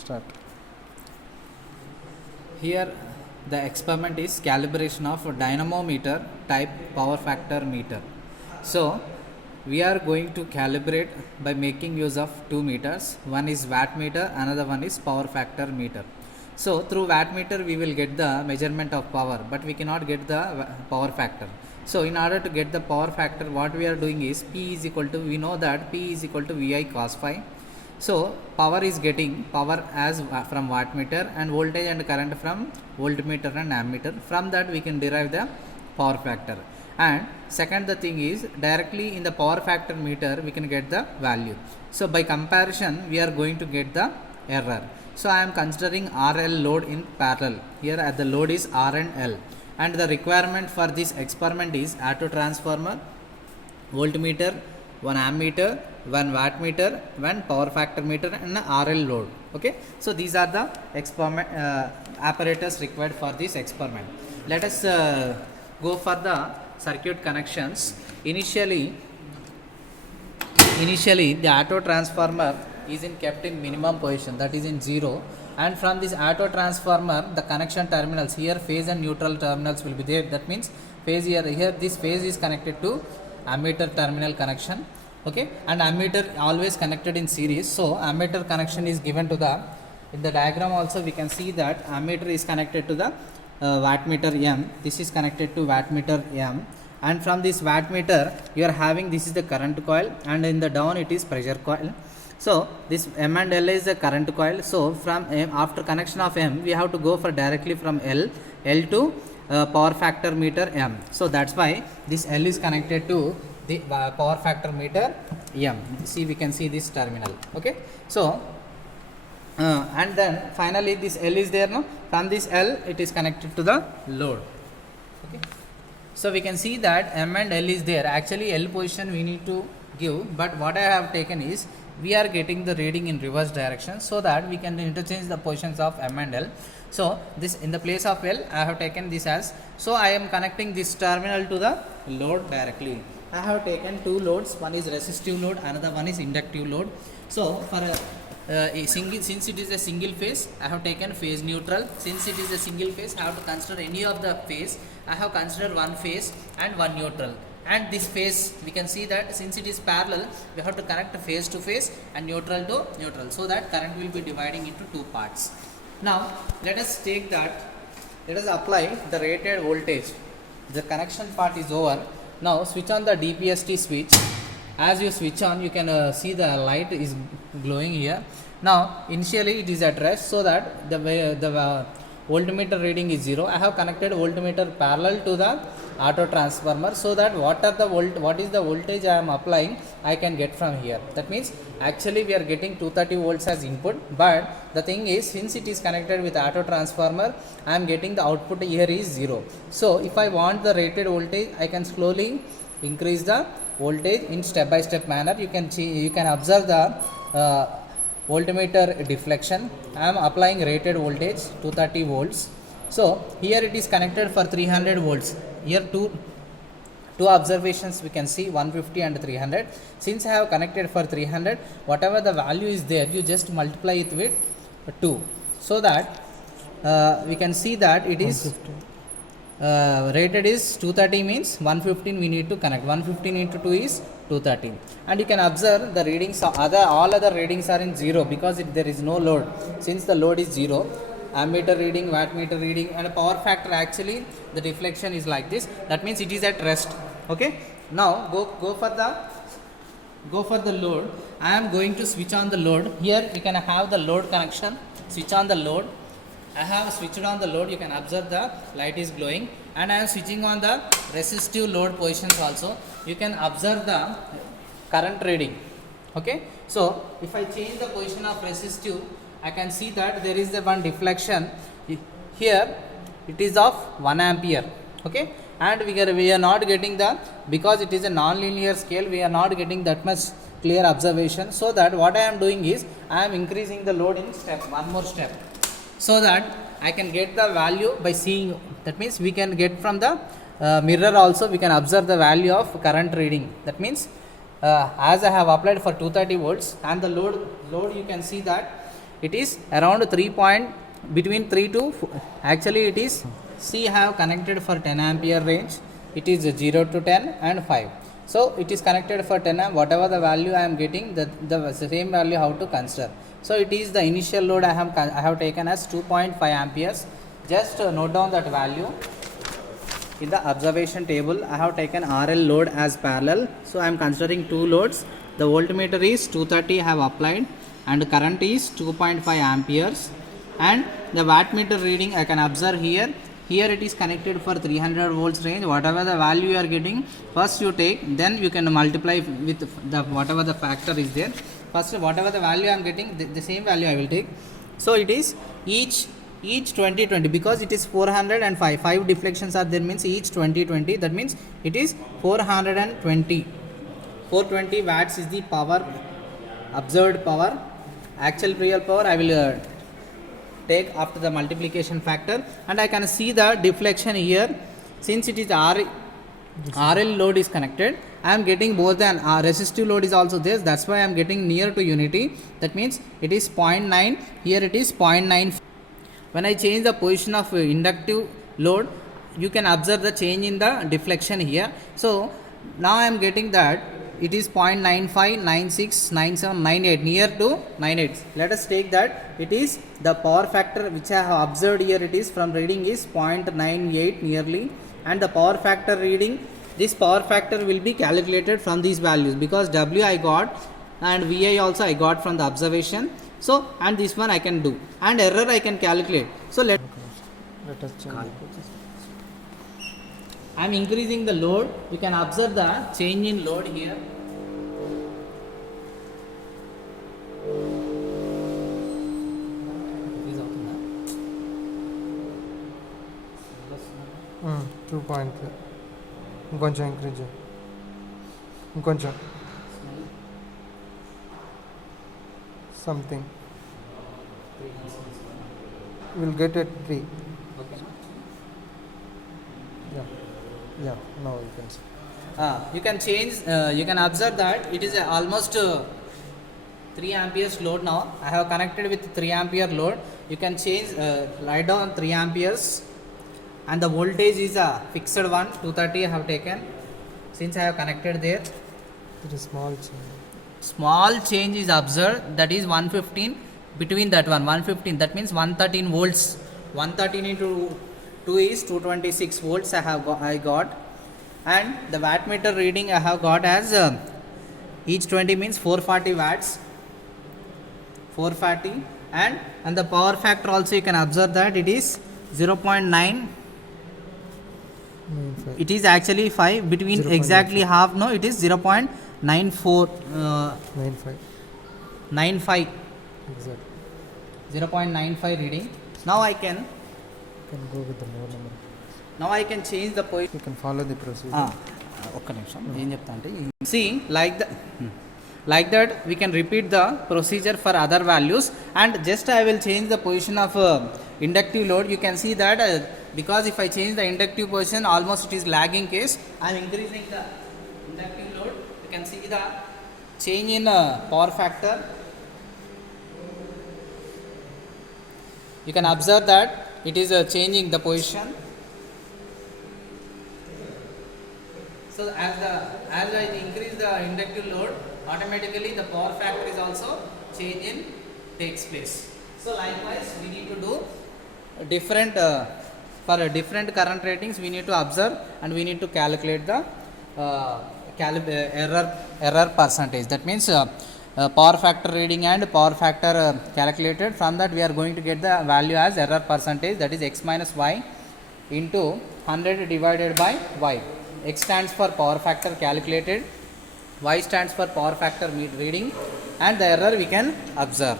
Start. Here the experiment is calibration of dynamometer type power factor meter. So we are going to calibrate by making use of two meters. One is watt meter, another one is power factor meter. So through watt meter we will get the measurement of power, but we cannot get the power factor. So in order to get the power factor, what we are doing is P is equal to, we know that P is equal to VI cos phi. So power is getting power as from wattmeter, and voltage and current from voltmeter and ammeter. From that we can derive the power factor. And second, the thing is directly in the power factor meter we can get the value. So by comparison we are going to get the error. So I am considering RL load in parallel. Here at the load is R and L, and the requirement for this experiment is auto transformer, voltmeter, one ammeter, one wattmeter, one power factor meter, and an RL load. Okay, so these are the experiment apparatus required for this experiment. Let us go for the circuit connections. Initially the auto transformer is kept in minimum position, that is in 0, and from this auto transformer the connection terminals, here phase and neutral terminals will be there. That means phase, here this phase is connected to ammeter terminal connection. Okay, and ammeter always connected in series. So ammeter connection is given to the, in the diagram also we can see that ammeter is connected to the wattmeter M. This is connected to wattmeter M, and from this wattmeter you are having, this is the current coil, and in the down it is pressure coil. So this M and L is the current coil. So from M, after connection of M, we have to go for directly from L to power factor meter M. So that's why this L is connected to the power factor meter M. See, we can see this terminal. Okay, so and then finally this L is there, no? From this L it is connected to the load. Okay, so we can see that M and L is there. Actually L position we need to give, but what I have taken is we are getting the reading in reverse direction, so that we can interchange the positions of M and L. So this, in the place of L I have taken this as, so I am connecting this terminal to the load directly. I have taken two loads, one is resistive load, another one is inductive load. So for a single, since it is a single phase, I have taken phase neutral. Since it is a single phase, I have to consider any of the phase. I have considered one phase and one neutral. And this phase, we can see that since it is parallel, we have to connect phase to phase and neutral to neutral, so that current will be dividing into two parts. Now let us take that, let us apply the rated voltage. The connection part is over. Now switch on the DPST switch. As you switch on, you can see the light is glowing here. Now initially it is at rest, so that the voltmeter reading is 0. I have connected voltmeter parallel to the auto transformer, so that what is the voltage I am applying, I can get from here. That means actually we are getting 230 volts as input, but the thing is, since it is connected with auto transformer, I am getting the output here is 0. So if I want the rated voltage, I can slowly increase the voltage in step by step manner. You can observe the voltmeter deflection. I am applying rated voltage 230 volts. So here it is connected for 300 volts. Here two observations we can see, 150 and 300. Since I have connected for 300, whatever the value is there, you just multiply it with 2, so that we can see that it is rated is 230, means 115 we need to connect. 115 into 2 is 230, and you can observe the readings, all other readings are in 0, because there is no load. Since the load is 0, ammeter reading, wattmeter reading, and power factor, actually the deflection is like this. That means it is at rest. Okay, now go for the load. I am going to switch on the load. Here you can have the load connection. Switch on the load. I have switched on the load. You can observe the light is glowing, and I am switching on the resistive load positions also. You can observe the current reading. Okay, so if I change the position of resistive, I can see that there is the one deflection here. It is of 1 ampere. Okay, and we are not getting the, because it is a non-linear scale, we are not getting that much clear observation. So that what I am doing is, I am increasing the load in one more step, so that I can get the value by seeing. That means we can get from the mirror also, we can observe the value of current reading. That means as I have applied for 230 volts, and the load you can see that it is around 3 point between 3 to actually it is C have connected for 10 ampere range, it is 0 to 10 and 5. So it is connected for 10 amp, whatever the value I am getting, the same value how to consider. So it is the initial load I have taken as 2.5 amperes. Just note down that value. In the observation table, I have taken RL load as parallel. So I am considering two loads. The voltmeter is 230 I have applied and current is 2.5 amperes. And the wattmeter reading I can observe here. Here it is connected for 300 volts range. Whatever the value you are getting, first you take, then you can multiply with the whatever the factor is there. First whatever the value I am getting, the same value I will take. So it is each 20 because it is 405 5 deflections are there, means each 20 that means it is 420 watts is the power, observed power. Actual real power I will take after the multiplication factor, and I can see the deflection here. Since it is RL load is connected, I am getting both the resistive load is also there, that's why I am getting near to unity. That means it is 0.9, here it is 0.9. When I change the position of inductive load, you can observe the change in the deflection here. So now I am getting that it is 0.95, 96, 97, 98, near to 98. Let us take that it is the power factor which I have observed here, it is from reading is 0.98 nearly, and the power factor reading, this power factor will be calculated from these values because W I got and VI also I got from the observation. So and this one I can do, and error I can calculate. So let us change. I am increasing the load. You can observe the change in load here. Increase అవుతుందా? 2 point. ఇంకొంచెం increase ఇంకొంచెం something we'll get at 3. Okay. Yeah now you can see. You can change, you can observe that it is almost 3 amperes load now. I have connected with 3 ampere load. You can change, write down 3 amperes, and the voltage is a fixed one, 230 I have taken since I have connected there. It is small change. Small change is observed, that is 115 between that one 115, that means 113 volts. 113 into 2 is 226 volts I got, and the wattmeter reading I have got as each 20 means 440 watts, 440, and the power factor also you can observe that it is 0.9. It is actually 5 between 0. exactly half, no, it is 0.94 95 exactly. 0.95 reading. Now I can go with the more number. now I can change the position. You can follow the procedure. ఒక్క నిమిషం ఏం చెప్తా అంటే see like that we can repeat the procedure for other values, and just I will change the position of inductive load. You can see that because if I change the inductive position, almost it is lagging case. I am increasing the inductive load. You can see the change in power factor. You can observe that it is changing the position. So as I increase the inductive load, automatically the power factor is also change in takes place. So likewise we need to do different for different current ratings we need to observe, and we need to calculate the error percentage. That means power factor reading and power factor calculated. From that we are going to get the value as error percentage, that is x minus y into 100 divided by y. X stands for power factor calculated, y stands for power factor reading, and the error we can observe.